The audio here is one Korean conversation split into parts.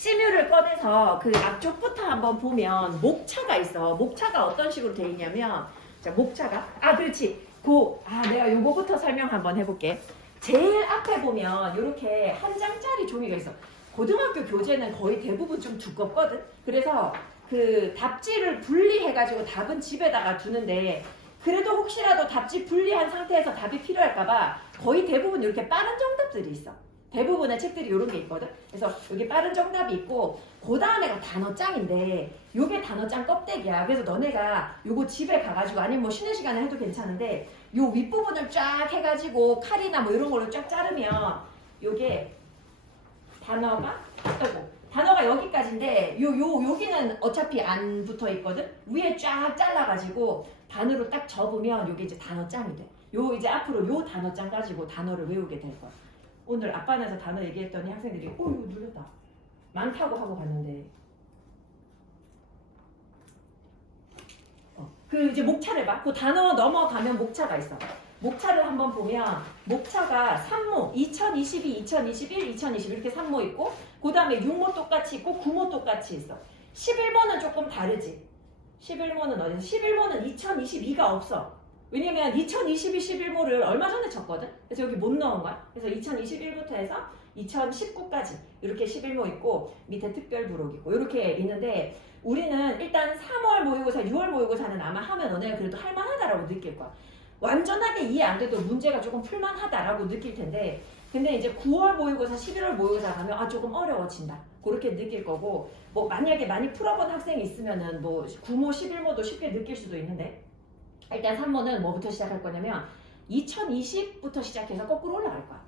시뮤를 꺼내서 그 앞쪽부터 한번 보면 목차가 있어. 목차가 어떤 식으로 돼 있냐면, 자, 목차가, 그렇지. 내가 요거부터 설명 한번 해볼게. 제일 앞에 보면 이렇게 한 장짜리 종이가 있어. 고등학교 교재는 거의 대부분 좀 두껍거든. 그래서 그 답지를 분리해가지고 답은 집에다가 두는데, 그래도 혹시라도 답지 분리한 상태에서 답이 필요할까봐 거의 대부분 이렇게 빠른 정답들이 있어. 대부분의 책들이 이런 게 있거든. 그래서 여기 빠른 정답이 있고, 그 다음에가 단어장인데 요게 단어장 껍데기야. 그래서 너네가 요거 집에 가가지고, 아니면 뭐 쉬는 시간에 해도 괜찮은데, 요 윗부분을 쫙 해가지고 칼이나 뭐 이런 걸로 쫙 자르면 요게 단어가 여기까지인데, 여기는 어차피 안 붙어 있거든. 위에 쫙 잘라가지고 반으로 딱 접으면 요게 이제 단어장이 돼. 요 이제 앞으로 요 단어장 가지고 단어를 외우게 될 거야. 오늘 앞반에서 단어 얘기했더니 학생들이 이거 눌렸다. 많다고 하고 갔는데. 그 이제 목차를 봐. 그 단어 넘어가면 목차가 있어. 목차를 한번 보면 목차가 3모, 2022, 2021, 2020 이렇게 3모 있고, 그 다음에 6모 똑같이 있고 9모 똑같이 있어. 11모는 조금 다르지. 11모는 어디? 11모는 2022가 없어. 왜냐면 2022 11모를 얼마 전에 쳤거든. 그래서 여기 못 넣은 거야. 그래서 2021부터 해서 2019까지 이렇게 11모 있고, 밑에 특별 부록 있고 이렇게 있는데, 우리는 일단 3월 모의고사, 6월 모의고사는 아마 하면 너네가 그래도 할만하다라고 느낄 거야. 완전하게 이해 안 돼도 문제가 조금 풀만하다라고 느낄 텐데, 근데 이제 9월 모의고사, 11월 모의고사 가면 조금 어려워진다. 그렇게 느낄 거고, 뭐 만약에 많이 풀어본 학생이 있으면은 뭐 9모, 11모도 쉽게 느낄 수도 있는데, 일단 3모는 뭐부터 시작할 거냐면 2020부터 시작해서 거꾸로 올라갈 거야.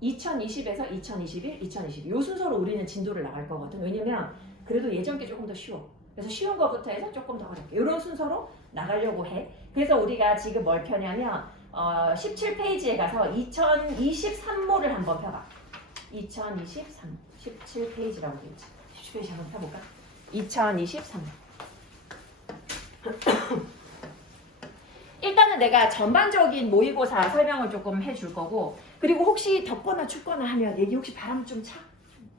2020에서 2021, 2022 요 순서로 우리는 진도를 나갈 거거든. 왜냐면 그래도 예전 게 조금 더 쉬워. 그래서 쉬운 거부터 해서 조금 더 어렵게 이런 순서로 나가려고 해. 그래서 우리가 지금 뭘 펴냐면 17페이지에 가서 2023모를 한번 펴봐. 2023 17페이지라고 되어 있지. 17페이지 한번 펴볼까? 2023 일단은 내가 전반적인 모의고사 설명을 조금 해줄 거고, 그리고 혹시 덥거나 춥거나 하면 얘기 혹시 바람 좀 차?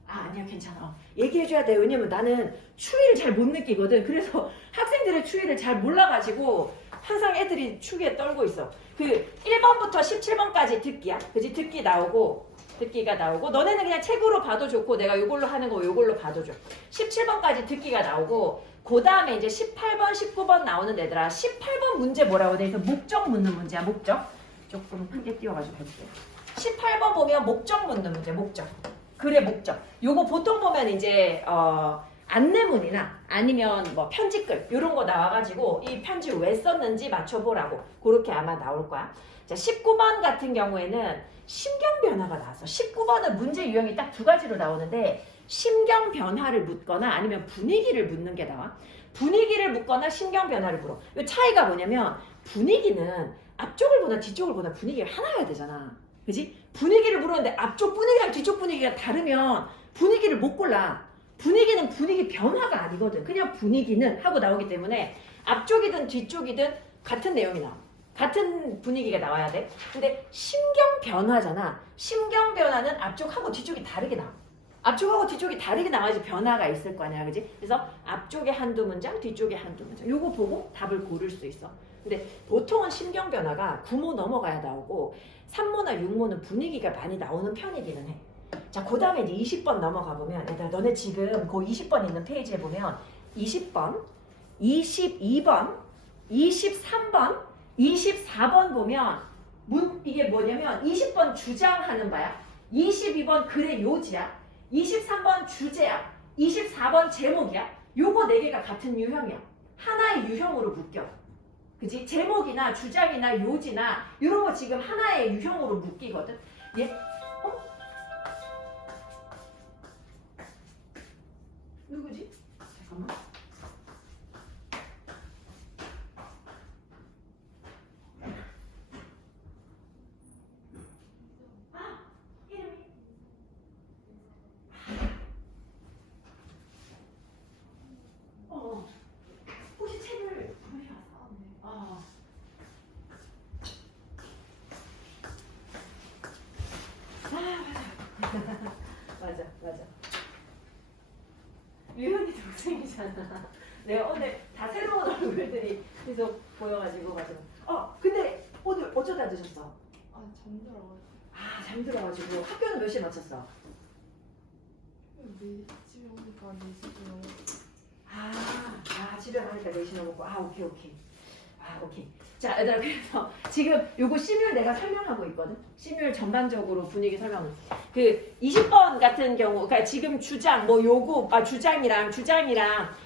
아니야 괜찮아. 얘기해줘야 돼. 왜냐면 나는 추위를 잘 못 느끼거든. 그래서 학생들의 추위를 잘 몰라가지고 항상 애들이 추위에 떨고 있어. 그 1번부터 17번까지 듣기야. 그지? 듣기가 나오고 너네는 그냥 책으로 봐도 좋고, 내가 이걸로 하는 거 이걸로 봐도 좋고, 17번까지 듣기가 나오고, 그 다음에 이제 18번, 19번 나오는 애들아, 18번 문제 뭐라고 돼 있어? 목적 묻는 문제야. 목적. 조금 크게 띄워가지고 해줄게. 18번 보면 목적 묻는 문제. 목적. 글의 목적. 요거 보통 보면 이제 안내문이나 아니면 뭐 편지글 이런 거 나와가지고 이 편지 왜 썼는지 맞춰보라고 그렇게 아마 나올 거야. 자, 19번 같은 경우에는 심경 변화가 나왔어. 19번은 문제 유형이 딱 두 가지로 나오는데, 심경 변화를 묻거나 아니면 분위기를 묻는 게 나와. 분위기를 묻거나 심경 변화를 물어. 이 차이가 뭐냐면, 분위기는 앞쪽을 보나 뒤쪽을 보나 분위기가 하나여야 되잖아. 그지? 분위기를 물었는데 앞쪽 분위기랑 뒤쪽 분위기가 다르면 분위기를 못 골라. 분위기는 분위기 변화가 아니거든. 그냥 분위기는 하고 나오기 때문에 앞쪽이든 뒤쪽이든 같은 내용이 나와. 같은 분위기가 나와야 돼. 근데 심경 변화잖아. 심경 변화는 앞쪽하고 뒤쪽이 다르게 나와. 앞쪽하고 뒤쪽이 다르게 나와야지 변화가 있을 거냐, 그지? 그래서 앞쪽에 한두 문장, 뒤쪽에 한두 문장. 요거 보고 답을 고를 수 있어. 근데 보통은 심경 변화가 9모 넘어가야 나오고, 3모나 6모는 분위기가 많이 나오는 편이기는 해. 자, 그 다음에 이제 20번 넘어가 보면, 얘들아, 너네 지금 그 20번 있는 페이지에 보면 20번, 22번, 23번, 24번 보면 이게 뭐냐면 20번 주장하는 바야. 22번 글의 요지야. 23번 주제야. 24번 제목이야. 요거 4개가 같은 유형이야. 하나의 유형으로 묶여. 그지? 제목이나 주장이나 요지나 이런 거 지금 하나의 유형으로 묶이거든. 얘 누구지? 잠깐만. 혹시 책을 구매해왔어? 유현이 동생이잖아. 내가 오늘 다 새로운 얼굴들이 계속 보여가지고 맞아. 근데 오늘 어쩌다 드셨어? 잠들어가지고. 잠들어가지고 학교는 몇 시에 마쳤어? 4시에 오니까 4시에. 집에 가니까 4시 넘었고. 오케이. 오케이. 자, 얘들아, 그래서 지금 요거 시뮬 내가 설명하고 있거든? 시뮬 전반적으로 분위기 설명은. 그 20번 같은 경우, 그러니까 지금 주장, 뭐 요구, 주장이랑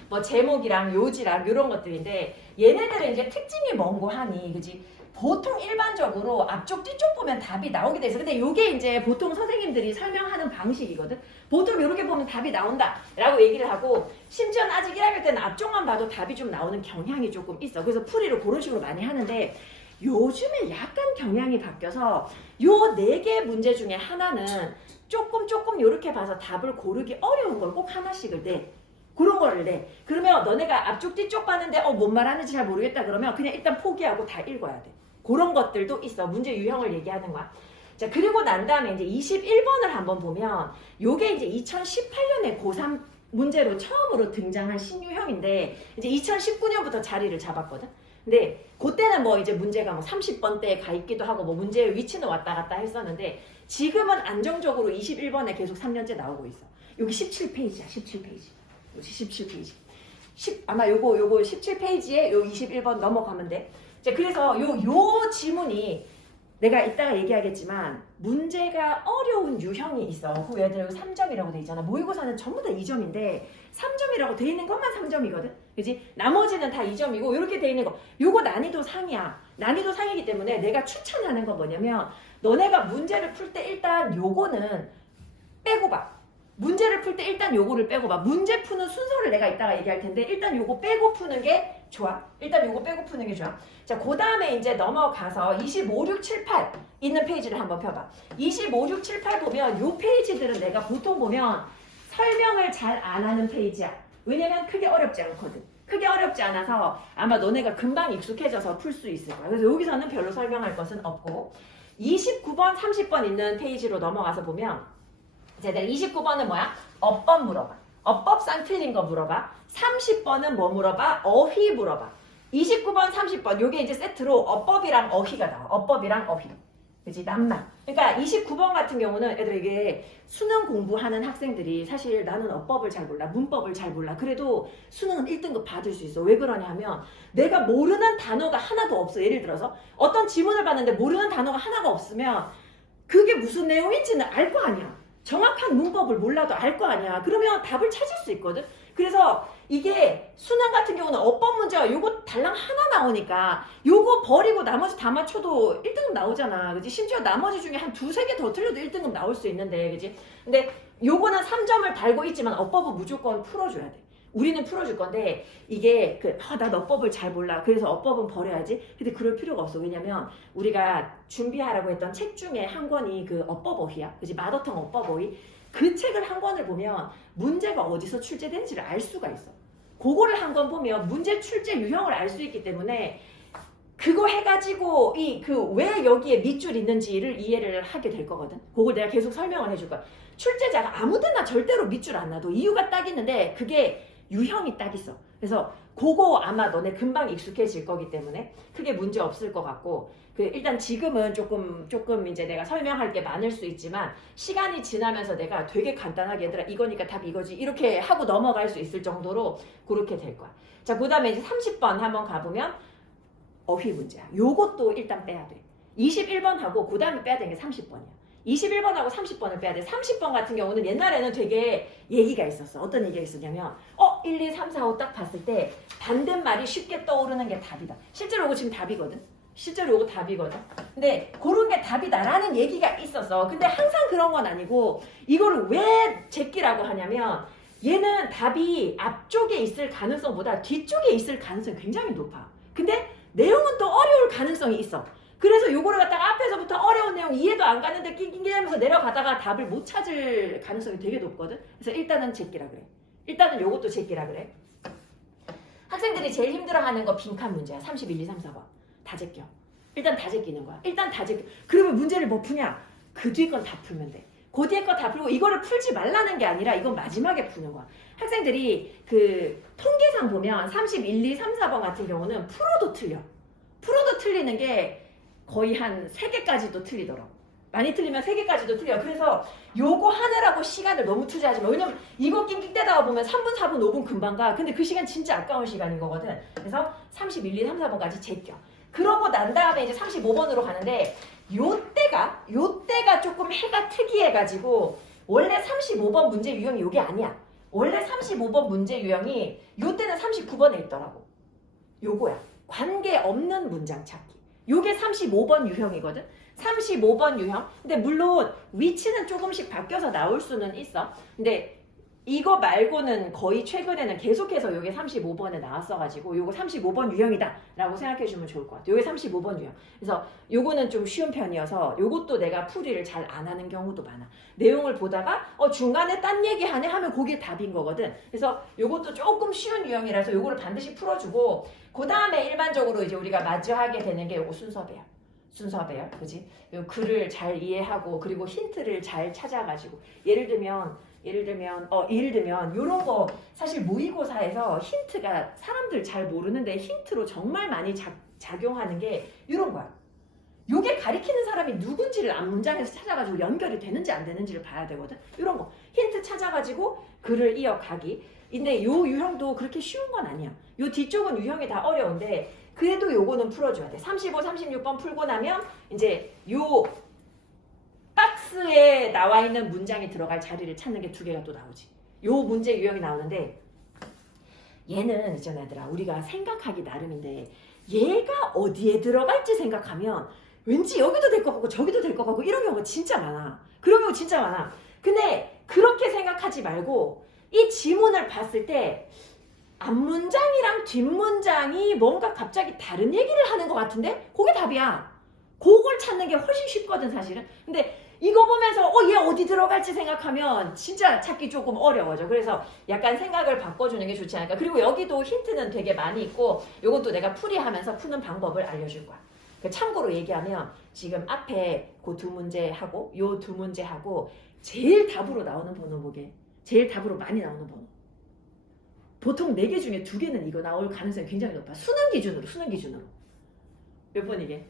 뭐 제목이랑 요지랑 요런 것들인데 얘네들은 이제 특징이 뭔고 하니, 그지? 보통 일반적으로 앞쪽 뒤쪽 보면 답이 나오게 돼 있어. 근데 요게 이제 보통 선생님들이 설명하는 방식이거든. 보통 이렇게 보면 답이 나온다 라고 얘기를 하고, 심지어는 아직 1학년 때는 앞쪽만 봐도 답이 좀 나오는 경향이 조금 있어. 그래서 풀이를 그런 식으로 많이 하는데 요즘에 약간 경향이 바뀌어서 요 4개 문제 중에 하나는 조금 요렇게 봐서 답을 고르기 어려운 걸 꼭 하나씩을 내. 그런 거를 내. 그러면 너네가 앞쪽 뒤쪽 봤는데 뭔 말하는지 잘 모르겠다 그러면 그냥 일단 포기하고 다 읽어야 돼. 그런 것들도 있어. 문제 유형을 얘기하는 거야. 자, 그리고 난 다음에 이제 21번을 한번 보면 요게 이제 2018년에 고3 문제로 처음으로 등장한 신유형인데 이제 2019년부터 자리를 잡았거든. 근데 그때는 뭐 이제 문제가 뭐 30번대에 가 있기도 하고 뭐 문제의 위치는 왔다 갔다 했었는데 지금은 안정적으로 21번에 계속 3년째 나오고 있어. 여기 17페이지야. 17페이지. 17페이지. 아마 요거 17페이지에 요 21번 넘어가면 돼. 자, 그래서 요 지문이 내가 이따가 얘기하겠지만 문제가 어려운 유형이 있어. 그 얘들 3점이라고 돼 있잖아. 모의고사는 전부 다 2점인데 3점이라고 돼 있는 것만 3점이거든. 그지? 나머지는 다 2점이고 이렇게 돼 있는 거. 요거 난이도 상이야. 난이도 상이기 때문에 내가 추천하는 건 뭐냐면 너네가 문제를 풀 때 일단 요거는 빼고 봐. 문제를 풀 때 일단 요거를 빼고 봐. 문제 푸는 순서를 내가 이따가 얘기할 텐데 일단 요거 빼고 푸는 게 좋아. 일단 요거 빼고 푸는 게 좋아. 자, 그 다음에 이제 넘어가서 25, 6, 7, 8 있는 페이지를 한번 펴봐. 25, 6, 7, 8 보면 요 페이지들은 내가 보통 보면 설명을 잘 안 하는 페이지야. 왜냐면 크게 어렵지 않거든. 크게 어렵지 않아서 아마 너네가 금방 익숙해져서 풀 수 있을 거야. 그래서 여기서는 별로 설명할 것은 없고 29번, 30번 있는 페이지로 넘어가서 보면 이제 내가 29번은 뭐야? 어법 물어봐. 어법상 틀린 거 물어봐. 30번은 뭐 물어봐? 어휘 물어봐. 29번, 30번 요게 이제 세트로 어법이랑 어휘가 나와. 어법이랑 어휘. 그치? 낱말. 그러니까 29번 같은 경우는 애들 이게 수능 공부하는 학생들이 사실 나는 어법을 잘 몰라. 문법을 잘 몰라. 그래도 수능은 1등급 받을 수 있어. 왜 그러냐 하면 내가 모르는 단어가 하나도 없어. 예를 들어서 어떤 지문을 봤는데 모르는 단어가 하나가 없으면 그게 무슨 내용인지는 알 거 아니야. 정확한 문법을 몰라도 알 거 아니야. 그러면 답을 찾을 수 있거든. 그래서 이게 수능 같은 경우는 어법 문제가 요거 달랑 하나 나오니까 요거 버리고 나머지 다 맞춰도 1등급 나오잖아. 그치? 심지어 나머지 중에 한 두세 개 더 틀려도 1등급 나올 수 있는데, 그치? 근데 요거는 3점을 달고 있지만 어법은 무조건 풀어줘야 돼. 우리는 풀어줄 건데 이게 난 어법을 잘 몰라. 그래서 어법은 버려야지. 근데 그럴 필요가 없어. 왜냐면 우리가 준비하라고 했던 책 중에 한 권이 그 어법 어휘야. 그치? 마더텅 어법 어휘. 그 책을 한 권을 보면 문제가 어디서 출제된지를 알 수가 있어. 그거를 한 권 보면 문제 출제 유형을 알 수 있기 때문에 그거 해가지고 왜 여기에 밑줄 있는지를 이해를 하게 될 거거든. 그걸 내가 계속 설명을 해줄 거야. 출제자가 아무데나 절대로 밑줄 안 놔도 이유가 딱 있는데 그게 유형이 딱 있어. 그래서 그거 아마 너네 금방 익숙해질 거기 때문에 크게 문제 없을 것 같고 일단 지금은 조금 이제 내가 설명할 게 많을 수 있지만 시간이 지나면서 내가 되게 간단하게 얘들아 이거니까 답 이거지 이렇게 하고 넘어갈 수 있을 정도로 그렇게 될 거야. 자, 그 다음에 이제 30번 한번 가보면 어휘 문제야. 요것도 일단 빼야 돼. 21번 하고 그 다음에 빼야 되는 게 30번이야. 21번하고 30번을 빼야 돼. 30번 같은 경우는 옛날에는 되게 얘기가 있었어. 어떤 얘기가 있었냐면 1, 2, 3, 4, 5 딱 봤을 때 반대말이 쉽게 떠오르는 게 답이다. 실제로 이거 지금 답이거든. 실제로 이거 답이거든. 근데 그런 게 답이다라는 얘기가 있었어. 근데 항상 그런 건 아니고 이거를 왜 제끼라고 하냐면 얘는 답이 앞쪽에 있을 가능성보다 뒤쪽에 있을 가능성이 굉장히 높아. 근데 내용은 또 어려울 가능성이 있어. 그래서 요거를 갖다가 앞에서부터 어려운 내용 이해도 안 가는데 낑낑하면서 내려가다가 답을 못 찾을 가능성이 되게 높거든. 그래서 일단은 제끼라 그래. 일단은 요것도 제끼라 그래. 학생들이 제일 힘들어하는 거 빈칸 문제야. 31, 2, 3, 4번. 다 제껴. 일단 다 제끼는 거야. 일단 다 제껴. 그러면 문제를 뭐 푸냐? 그 뒤 건 다 풀면 돼. 그 뒤에 거 다 풀고 이거를 풀지 말라는 게 아니라 이건 마지막에 푸는 거야. 학생들이 그 통계상 보면 31, 2, 3, 4번 같은 경우는 풀어도 틀려. 풀어도 틀리는 게 거의 한 3개까지도 틀리더라고. 많이 틀리면 3개까지도 틀려. 그래서 요거 하느라고 시간을 너무 투자하지 마. 왜냐면 이거 낑낑대다가 보면 3분, 4분, 5분 금방 가. 근데 그 시간 진짜 아까운 시간인 거거든. 그래서 31, 2, 3, 4번까지 제껴. 그러고 난 다음에 이제 35번으로 가는데 요때가 조금 해가 특이해가지고 원래 35번 문제 유형이 요게 아니야. 원래 35번 문제 유형이 요때는 39번에 있더라고. 요거야. 관계없는 문장 찾기. 요게 35번 유형이거든. 35번 유형. 근데 물론 위치는 조금씩 바뀌어서 나올 수는 있어. 근데 이거 말고는 거의 최근에는 계속해서 요게 35번에 나왔어가지고 요거 35번 유형이다 라고 생각해주면 좋을 것 같아요. 요게 35번 유형. 그래서 요거는 좀 쉬운 편이어서 요것도 내가 풀이를 잘 안 하는 경우도 많아. 내용을 보다가 중간에 딴 얘기 하네 하면 그게 답인 거거든. 그래서 요것도 조금 쉬운 유형이라서 요거를 반드시 풀어주고 그 다음에 일반적으로 이제 우리가 마주하게 되는 게 요거 순서배열. 순서배열, 그지? 요 글을 잘 이해하고 그리고 힌트를 잘 찾아가지고 예를 들면 요런 거 사실 모의고사에서 힌트가 사람들 잘 모르는데 힌트로 정말 많이 작용하는 게 요런 거야. 요게 가리키는 사람이 누군지를 앞 문장에서 찾아가지고 연결이 되는지 안 되는지를 봐야 되거든. 요런 거 힌트 찾아가지고 글을 이어가기. 근데 요 유형도 그렇게 쉬운 건 아니야. 요 뒤쪽은 유형이 다 어려운데 그래도 요거는 풀어줘야 돼. 35, 36번 풀고 나면 이제 요 박스에 나와 있는 문장이 들어갈 자리를 찾는 게 2개가 또 나오지. 요 문제 유형이 나오는데 얘는 있잖아 얘들아 우리가 생각하기 나름인데 얘가 어디에 들어갈지 생각하면 왠지 여기도 될 것 같고 저기도 될 것 같고 이런 경우가 진짜 많아. 그런 경우 진짜 많아. 근데 그렇게 생각하지 말고 이 지문을 봤을 때 앞문장이랑 뒷문장이 뭔가 갑자기 다른 얘기를 하는 것 같은데 그게 답이야. 그걸 찾는 게 훨씬 쉽거든 사실은. 근데 이거 보면서 얘 어디 들어갈지 생각하면 진짜 찾기 조금 어려워져. 그래서 약간 생각을 바꿔주는 게 좋지 않을까. 그리고 여기도 힌트는 되게 많이 있고 요것도 내가 풀이하면서 푸는 방법을 알려줄 거야. 참고로 얘기하면 지금 앞에 그 2문제하고 요 2문제하고 제일 답으로 나오는 번호 뭐게? 제일 답으로 많이 나오는 번호. 보통 4개 중에 2개는 이거 나올 가능성이 굉장히 높아. 수능 기준으로. 몇 번이게?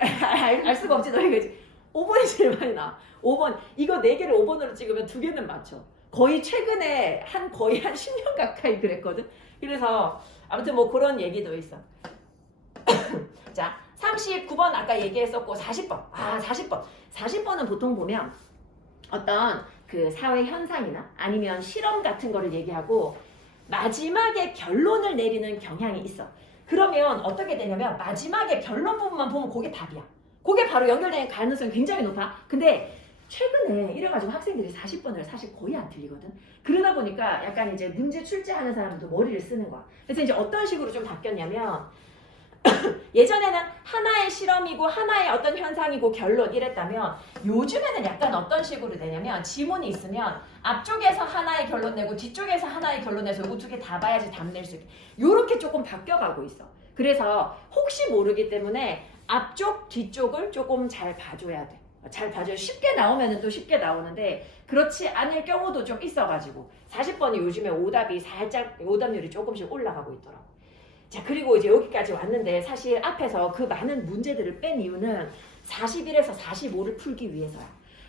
알 수가 없지, 너 이거지. 5번이 제일 많이 나와. 5번. 이거 4개를 5번으로 찍으면 2개는 맞춰. 거의 한 10년 가까이 그랬거든. 그래서 아무튼 뭐 그런 얘기도 있어. 자, 39번 아까 얘기했었고 40번. 40번은 보통 보면 어떤 그 사회 현상이나 아니면 실험 같은 거를 얘기하고 마지막에 결론을 내리는 경향이 있어. 그러면 어떻게 되냐면 마지막에 결론 부분만 보면 그게 답이야. 그게 바로 연결되는 가능성이 굉장히 높아. 근데 최근에 이래가지고 학생들이 40번을 사실 거의 안 틀리거든. 그러다 보니까 약간 이제 문제 출제하는 사람도 머리를 쓰는 거야. 그래서 이제 어떤 식으로 좀 바뀌었냐면 예전에는 하나의 실험이고 하나의 어떤 현상이고 결론 이랬다면 요즘에는 약간 어떤 식으로 되냐면 지문이 있으면 앞쪽에서 하나의 결론 내고 뒤쪽에서 하나의 결론 내서 이거 2개 다 봐야지 답 낼 수 있게 요렇게 조금 바뀌어가고 있어. 그래서 혹시 모르기 때문에 앞쪽 뒤쪽을 조금 잘 봐줘야 돼. 잘 봐줘야 쉽게 나오면 또 쉽게 나오는데 그렇지 않을 경우도 좀 있어가지고 40번이 요즘에 오답률이 조금씩 올라가고 있더라고. 자, 그리고 이제 여기까지 왔는데 사실 앞에서 그 많은 문제들을 뺀 이유는 41에서 45를 풀기 위해서야.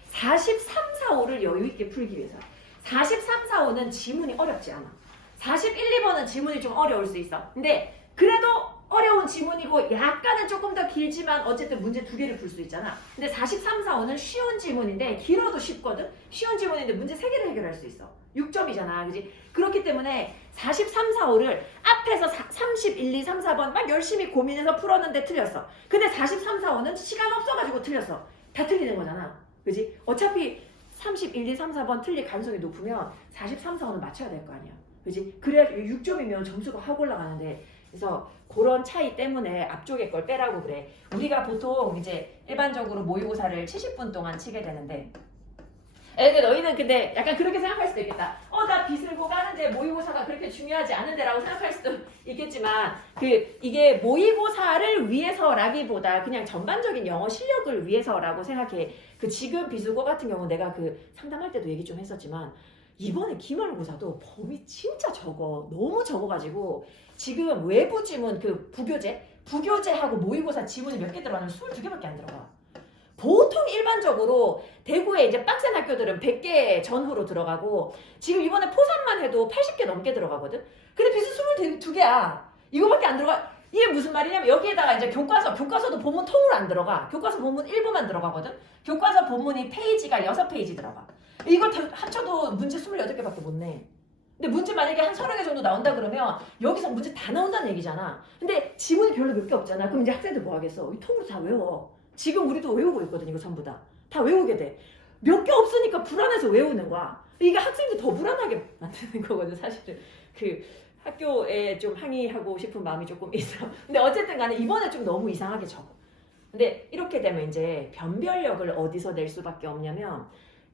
43, 4, 5를 여유있게 풀기 위해서야. 43, 4, 5는 지문이 어렵지 않아. 41, 2번은 지문이 좀 어려울 수 있어. 근데 그래도 어려운 지문이고 약간은 조금 더 길지만 어쨌든 문제 2개를 풀 수 있잖아. 근데 43, 4, 5는 쉬운 지문인데 길어도 쉽거든. 쉬운 지문인데 문제 3개를 해결할 수 있어. 6점이잖아. 그지? 그렇기 때문에 43, 4, 5를 앞에서 31, 2, 3, 4번 막 열심히 고민해서 풀었는데 틀렸어. 근데 43, 4, 5는 시간 없어가지고 틀렸어. 다 틀리는 거잖아. 그지? 어차피 31, 2, 3, 4번 틀릴 가능성이 높으면 43, 4, 5는 맞춰야 될 거 아니야. 그지? 그래야 6점이면 점수가 확 올라가는데 그래서 그런 차이 때문에 앞쪽에 걸 빼라고 그래. 우리가 보통 이제 일반적으로 모의고사를 70분 동안 치게 되는데 너희는 근데 약간 그렇게 생각할 수도 있겠다. 나 비슬고 까는데 모의고사가 그렇게 중요하지 않은데라고 생각할 수도 있겠지만 이게 모의고사를 위해서라기보다 그냥 전반적인 영어 실력을 위해서라고 생각해. 지금 비슬고 같은 경우 내가 상담할 때도 얘기 좀 했었지만 이번에 기말고사도 범위 진짜 적어. 너무 적어가지고 지금 외부 지문 부교재하고 모의고사 지문이 몇 개 들어가냐면 22개밖에 안 들어가. 보통 일반적으로 대구에 이제 빡센 학교들은 100개 전후로 들어가고 지금 이번에 포산만 해도 80개 넘게 들어가거든. 근데 비스 22개야. 이거밖에 안 들어가. 이게 무슨 말이냐면 여기에다가 이제 교과서도 본문 통으로 안 들어가. 교과서 본문 일부만 들어가거든. 교과서 본문이 페이지가 6페이지 들어가. 이거 합쳐도 문제 28개밖에 못 내. 근데 문제 만약에 한 30개 정도 나온다 그러면 여기서 문제 다 나온다는 얘기잖아. 근데 지문이 별로 몇 개 없잖아. 그럼 이제 학생들 뭐 하겠어? 이 통으로 다 외워. 지금 우리도 외우고 있거든. 이거 전부 다 외우게 돼. 몇 개 없으니까 불안해서 외우는 거야. 이게 학생들 더 불안하게 만드는 거거든. 사실은 학교에 좀 항의하고 싶은 마음이 조금 있어. 근데 어쨌든 간에 이번에 좀 너무 이상하게 적어. 근데 이렇게 되면 이제 변별력을 어디서 낼 수밖에 없냐면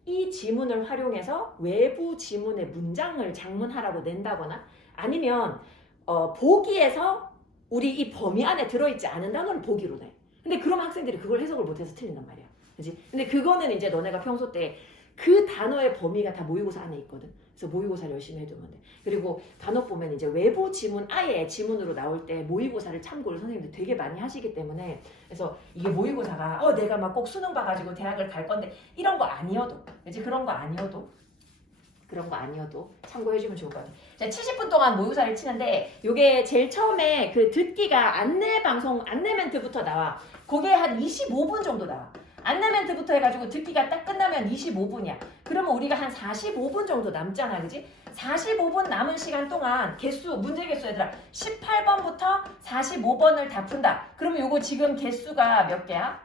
이 지문을 활용해서 외부 지문의 문장을 작문하라고 낸다거나 아니면 보기에서 우리 이 범위 안에 들어있지 않은 단어를 보기로 내. 근데 그럼 학생들이 그걸 해석을 못해서 틀린단 말이야. 그치? 근데 그거는 이제 너네가 평소 때 그 단어의 범위가 다 모의고사 안에 있거든. 그래서 모의고사를 열심히 해두면 돼. 그리고 간혹 보면 이제 외부 지문 아예 지문으로 나올 때 모의고사를 참고를 선생님들 되게 많이 하시기 때문에 그래서 이게 모의고사가 내가 막 꼭 수능 봐가지고 대학을 갈 건데 이런 거 아니어도 그치? 그런 거 아니어도 참고해주면 좋을 것 같아요. 자, 70분 동안 모의고사를 치는데 요게 제일 처음에 듣기가 안내 멘트부터 나와. 그게 한 25분 정도 나와. 안내 멘트부터 해가지고 듣기가 딱 끝나면 25분이야. 그러면 우리가 한 45분 정도 남잖아. 그지? 45분 남은 시간 동안 문제 개수 얘들아 18번부터 45번을 다 푼다. 그러면 요거 지금 개수가 몇 개야?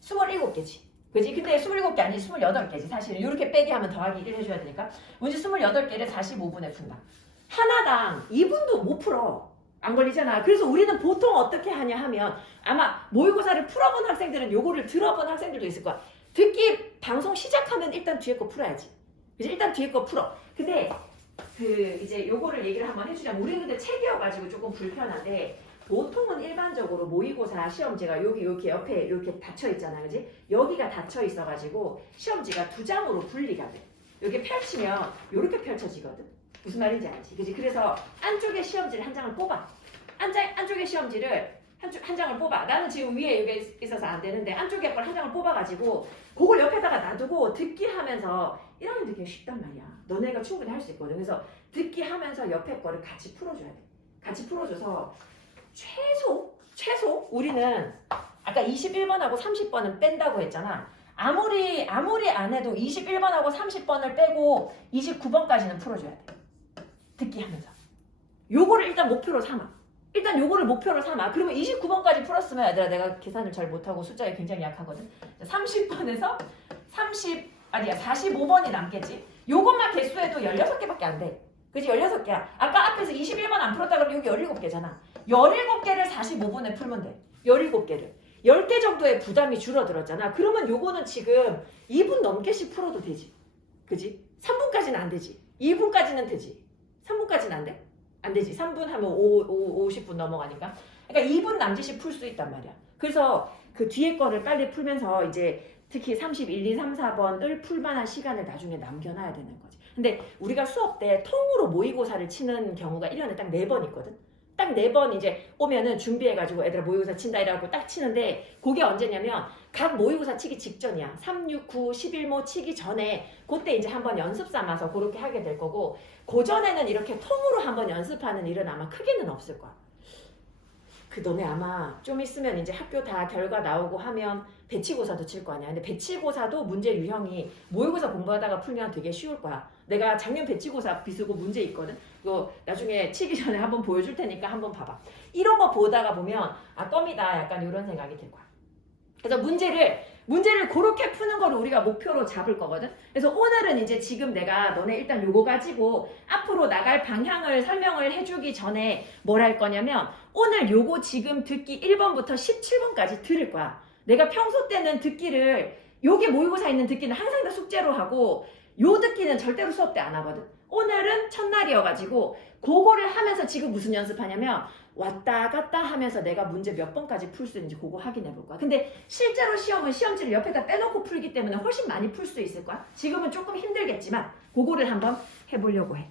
27개지. 그지? 근데 27개 아니지 28개지 사실은. 이렇게 빼기 하면 더하기 1 해줘야 되니까 문제 28개를 45분에 푼다. 하나당 2분도 못 풀어. 안 걸리잖아. 그래서 우리는 보통 어떻게 하냐 하면 아마 모의고사를 풀어본 학생들은 요거를 들어본 학생들도 있을 거야. 듣기 방송 시작하면 일단 뒤에 거 풀어야지. 그치? 일단 뒤에 거 풀어. 근데 이제 요거를 얘기를 한번 해주자면 우리는 근데 책이어가지고 조금 불편한데 보통은 일반적으로 모의고사 시험지가 여기 이렇게 옆에 이렇게 닫혀 있잖아. 그지? 여기가 닫혀 있어가지고 시험지가 2장으로 분리가 돼. 여기 펼치면 이렇게 펼쳐지거든. 무슨 말인지 알지? 그지? 그래서 안쪽에 시험지를 한 장을 뽑아. 안쪽에 시험지를 한 장을 뽑아. 나는 지금 위에 여기 있어서 안 되는데 안쪽에 걸 한 장을 뽑아가지고 그걸 옆에다가 놔두고 듣기 하면서 1학년 듣기가 쉽단 말이야. 너네가 충분히 할 수 있거든. 그래서 듣기 하면서 옆에 거를 같이 풀어줘야 돼. 같이 풀어줘서 최소 우리는 아까 21번하고 30번은 뺀다고 했잖아. 아무리 안 해도 21번하고 30번을 빼고 29번까지는 풀어줘야 돼. 듣기 하면서. 요거를 일단 목표로 삼아. 그러면 29번까지 풀었으면 얘들아 내가 계산을 잘 못하고 숫자에 굉장히 약하거든. 30번에서 45번이 남겠지. 요것만 개수해도 16개밖에 안 돼. 그치? 16개야. 아까 앞에서 21번 안 풀었다 그러면 여기 17개잖아. 17개를 45분에 풀면 돼. 17개를. 10개 정도의 부담이 줄어들었잖아. 그러면 요거는 지금 2분 넘게씩 풀어도 되지. 그지? 3분까지는 안 되지. 2분까지는 되지. 3분까지는 안 돼? 안 되지. 3분 하면 50분 넘어가니까. 그러니까 2분 남짓씩 풀 수 있단 말이야. 그래서 그 뒤에 거를 빨리 풀면서 이제 특히 31, 2, 3, 4번을 풀만한 시간을 나중에 남겨놔야 되는 거지. 근데 우리가 수업 때 통으로 모의고사를 치는 경우가 1년에 딱 4번 있거든. 딱 4번 이제 오면은 준비해가지고 애들아 모의고사 친다 이라고 딱 치는데 그게 언제냐면 각 모의고사 치기 직전이야. 3, 6, 9, 11모 치기 전에 그때 이제 한번 연습 삼아서 그렇게 하게 될 거고 그전에는 이렇게 통으로 한번 연습하는 일은 아마 크게는 없을 거야. 너네 아마 좀 있으면 이제 학교 다 결과 나오고 하면 배치고사도 칠 거 아니야. 근데 배치고사도 문제 유형이 모의고사 공부하다가 풀면 되게 쉬울 거야. 내가 작년 배치고사 비수고 문제 있거든. 이거 나중에 치기 전에 한번 보여줄 테니까 한번 봐봐. 이런 거 보다가 보면 껌이다 약간 이런 생각이 들 거야. 그래서 문제를 그렇게 푸는 거를 우리가 목표로 잡을 거거든. 그래서 오늘은 이제 지금 내가 너네 일단 요거 가지고 앞으로 나갈 방향을 설명을 해주기 전에 뭘 할 거냐면 오늘 요거 지금 듣기 1번부터 17번까지 들을 거야. 내가 평소 때는 듣기를 여기 모의고사 있는 듣기는 항상 다 숙제로 하고 요 듣기는 절대로 수업 때 안 하거든. 오늘은 첫날이어가지고 그거를 하면서 지금 무슨 연습하냐면 왔다 갔다 하면서 내가 문제 몇 번까지 풀 수 있는지 그거 확인해 볼 거야. 근데 실제로 시험은 시험지를 옆에다 빼놓고 풀기 때문에 훨씬 많이 풀 수 있을 거야. 지금은 조금 힘들겠지만 그거를 한번 해보려고 해.